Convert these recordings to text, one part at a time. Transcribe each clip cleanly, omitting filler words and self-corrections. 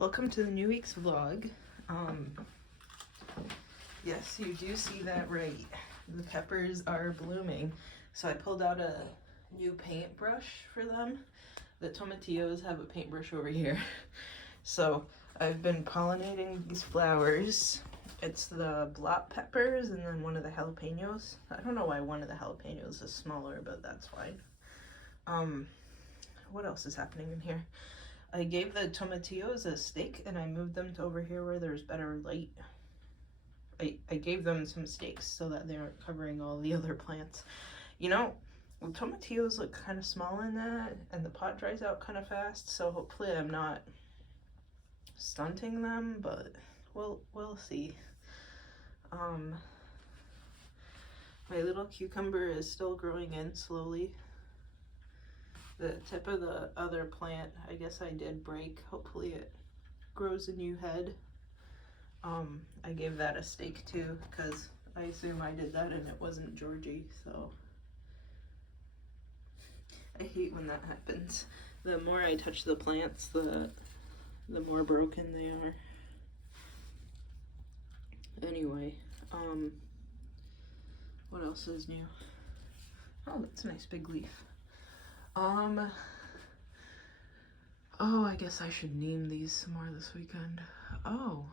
Welcome to the new week's vlog. Yes, you do see that right. The peppers are blooming. So I pulled out a new paintbrush for them. The tomatillos have a paintbrush over here. So I've been pollinating these flowers. It's the blot peppers and then one of the jalapenos. I don't know why one of the jalapenos is smaller, but that's fine. What else is happening in here? I gave the tomatillos a stake and I moved them to over here where there's better light. I gave them some stakes so that they aren't covering all the other plants. You know, the tomatillos look kind of small in that, and the pot dries out kind of fast, so hopefully I'm not stunting them, but we'll see. My little cucumber is still growing in slowly. The tip of the other plant, I guess I did break. Hopefully it grows a new head. I gave that a stake too, because I assume I did that and it wasn't Georgie, so. I hate when that happens. The more I touch the plants, the more broken they are. Anyway, what else is new? Oh, that's a nice big leaf. Oh, I guess I should name these some more this weekend. Oh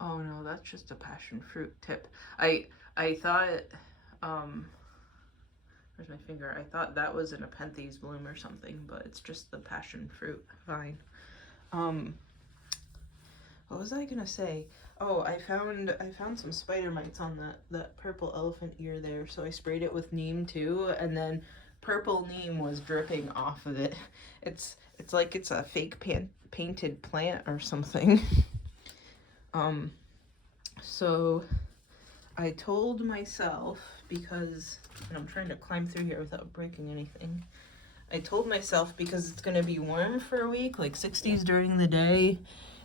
no, that's just a passion fruit tip. I thought, where's my finger? I thought that was an Nepenthes bloom or something, but it's just the passion fruit vine. What was I gonna say? Oh, I found some spider mites on that purple elephant ear there, so I sprayed it with neem too, and then purple neem was dripping off of it. It's like it's a fake painted plant or something. So I told myself, because, and I'm trying to climb through here without breaking anything. I told myself because it's gonna be warm for a week, like 60s during the day,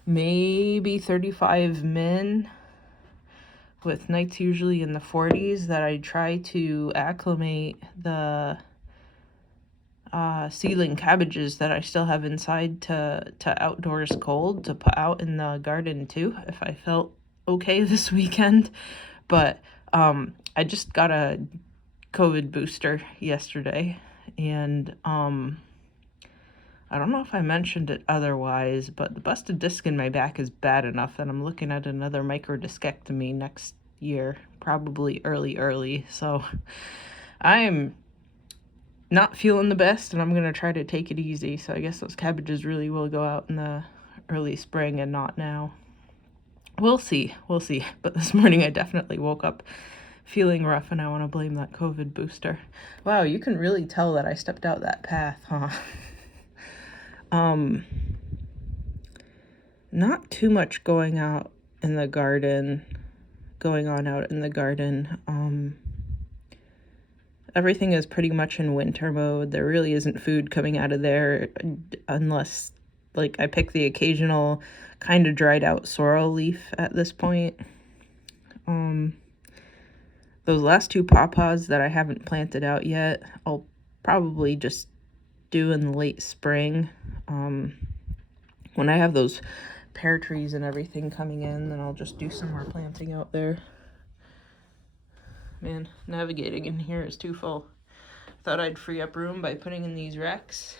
maybe 35 min, with nights usually in the 40s, that I try to acclimate the seedling cabbages that I still have inside to outdoors cold to put out in the garden too, if I felt okay this weekend. But I just got a COVID booster yesterday, and I don't know if I mentioned it otherwise, but the busted disc in my back is bad enough that I'm looking at another microdiscectomy next year, probably early. So I'm not feeling the best, and I'm gonna try to take it easy. So I guess those cabbages really will go out in the early spring and not now. We'll see. But this morning I definitely woke up feeling rough, and I want to blame that COVID booster. Wow, you can really tell that I stepped out that path, huh? Not too much going on out in the garden. Everything is pretty much in winter mode. There really isn't food coming out of there unless, like, I pick the occasional kind of dried out sorrel leaf at this point. Those last two pawpaws that I haven't planted out yet, I'll probably just do in the late spring. When I have those pear trees and everything coming in, then I'll just do some more planting out there. Man, navigating in here is too full. Thought I'd free up room by putting in these racks,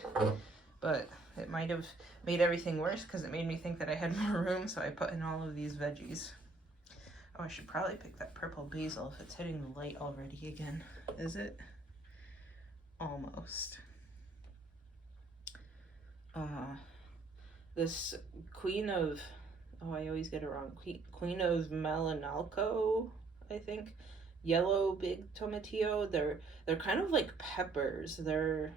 but it might have made everything worse because it made me think that I had more room, so I put in all of these veggies. Oh, I should probably pick that purple basil if it's hitting the light already again. Is it? Almost. This Queen of, I always get it wrong, Queen of Melanalco, I think. Yellow big tomatillo. They're kind of like peppers. They're,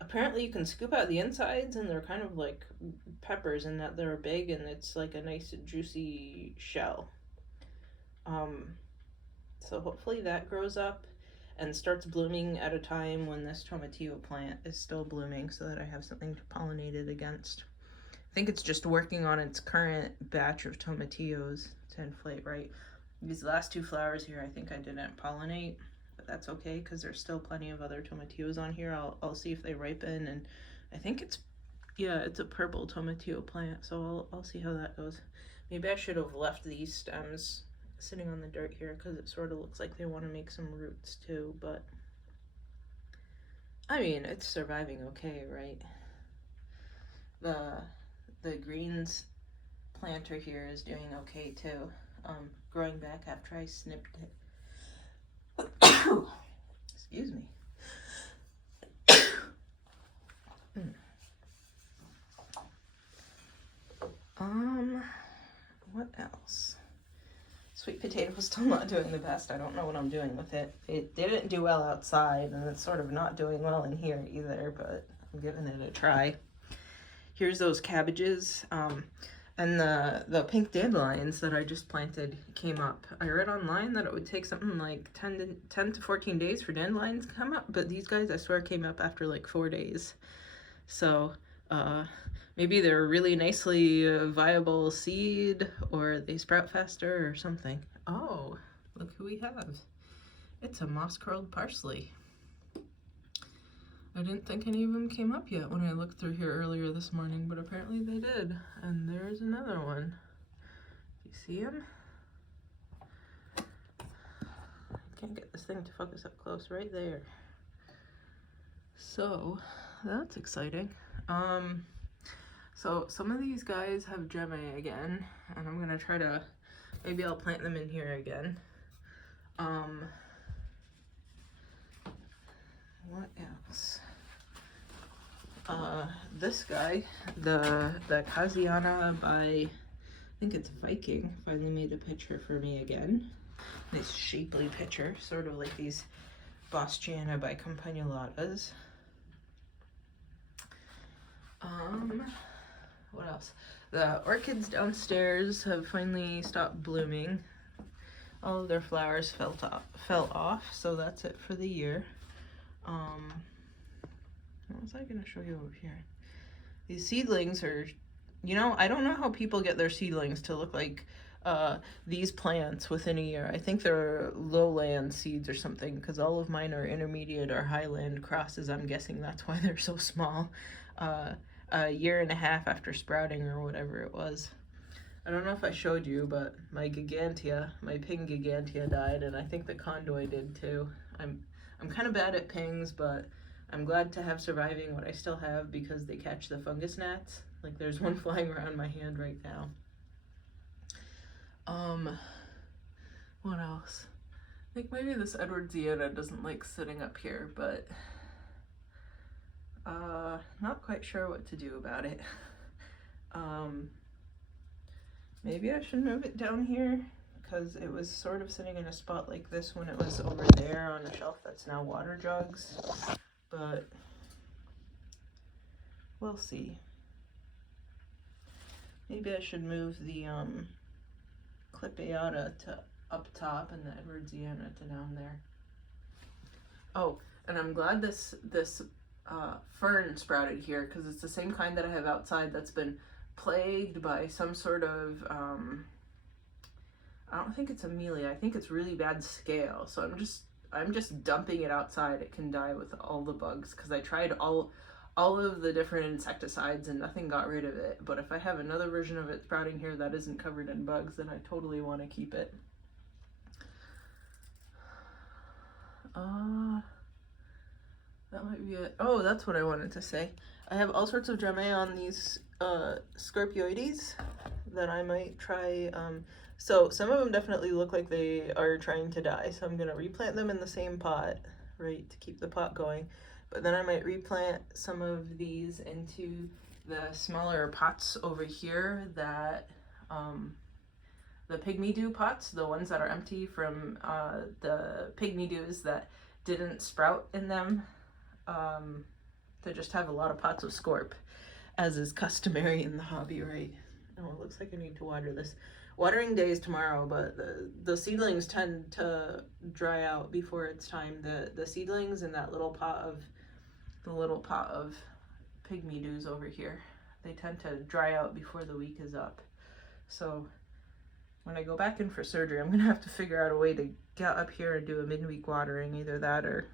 apparently you can scoop out the insides, and they're kind of like peppers in that they're big and it's like a nice juicy shell. So hopefully that grows up and starts blooming at a time when this tomatillo plant is still blooming, so that I have something to pollinate it against. I think it's just working on its current batch of tomatillos to inflate right. These last two flowers here, I think I didn't pollinate, but that's okay because there's still plenty of other tomatillos on here. I'll see if they ripen, and I think it's Yeah, it's a purple tomatillo plant, so I'll see how that goes. Maybe I should have left these stems sitting on the dirt here because it sort of looks like they want to make some roots too, but I mean, it's surviving okay, right? The greens planter here is doing okay too. Growing back after I snipped it. Excuse me. What else? Sweet potato is still not doing the best. I don't know what I'm doing with it. It didn't do well outside, and it's sort of not doing well in here either, but I'm giving it a try. Here's those cabbages, and the pink dandelions that I just planted came up. I read online that it would take something like 10 to 14 days for dandelions to come up, but these guys, I swear, came up after like 4 days. So, maybe they're a really nicely viable seed, or they sprout faster or something. Oh, look who we have. It's a moss-curled parsley. I didn't think any of them came up yet when I looked through here earlier this morning, but apparently they did. And there's another one. You see him? I can't get this thing to focus up close. Right there. So, that's exciting. So some of these guys have gemme again, and I'm gonna try to, maybe I'll plant them in here again. What else? This guy, the Kaziana by, I think it's Viking, finally made a picture for me again. Nice shapely picture, sort of like these Boschiana by Campanulatas. What else? The orchids downstairs have finally stopped blooming. All of their flowers fell off, so that's it for the year. What was I gonna show you over here? These seedlings are, you know, I don't know how people get their seedlings to look like these plants within a year. I think they're lowland seeds or something, because all of mine are intermediate or highland crosses. I'm guessing that's why they're so small. A year and a half after sprouting or whatever it was. I don't know if I showed you, but my gigantea, my ping gigantea died, and I think the condoy did too. I'm kind of bad at pings, but I'm glad to have surviving what I still have because they catch the fungus gnats. Like there's one flying around my hand right now. What else? I think maybe this Edwardsiana doesn't like sitting up here, but not quite sure what to do about it. Maybe I should move it down here because it was sort of sitting in a spot like this when it was over there on a shelf that's now water jugs, but we'll see. Maybe I should move the Clipeata to up top and the Edwardsiana to down there. Oh, and I'm glad this fern sprouted here because it's the same kind that I have outside that's been plagued by some sort of I don't think it's amelia. I think it's really bad scale. So I'm just dumping it outside. It can die with all the bugs because I tried all of the different insecticides and nothing got rid of it. But if I have another version of it sprouting here that isn't covered in bugs, then I totally want to keep it. That might be it. Oh, that's what I wanted to say. I have all sorts of gemme on these Scorpioides that I might try. So some of them definitely look like they are trying to die, so I'm going to replant them in the same pot, right, to keep the pot going. But then I might replant some of these into the smaller pots over here that, the pygmy dew pots, the ones that are empty from the pygmy dews that didn't sprout in them, to just have a lot of pots of scorp, as is customary in the hobby, right? Oh, it looks like I need to water this. Watering day is tomorrow, but the seedlings tend to dry out before it's time. The seedlings in that little pot of pygmy dews over here, they tend to dry out before the week is up. So when I go back in for surgery, I'm gonna have to figure out a way to get up here and do a midweek watering, either that or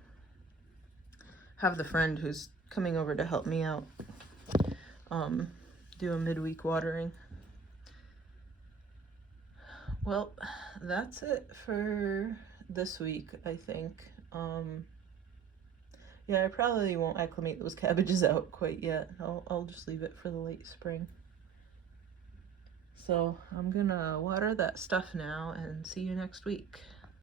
have the friend who's coming over to help me out do a midweek watering. Well, that's it for this week, I think. Yeah, I probably won't acclimate those cabbages out quite yet. I'll just leave it for the late spring. So I'm gonna water that stuff now and see you next week.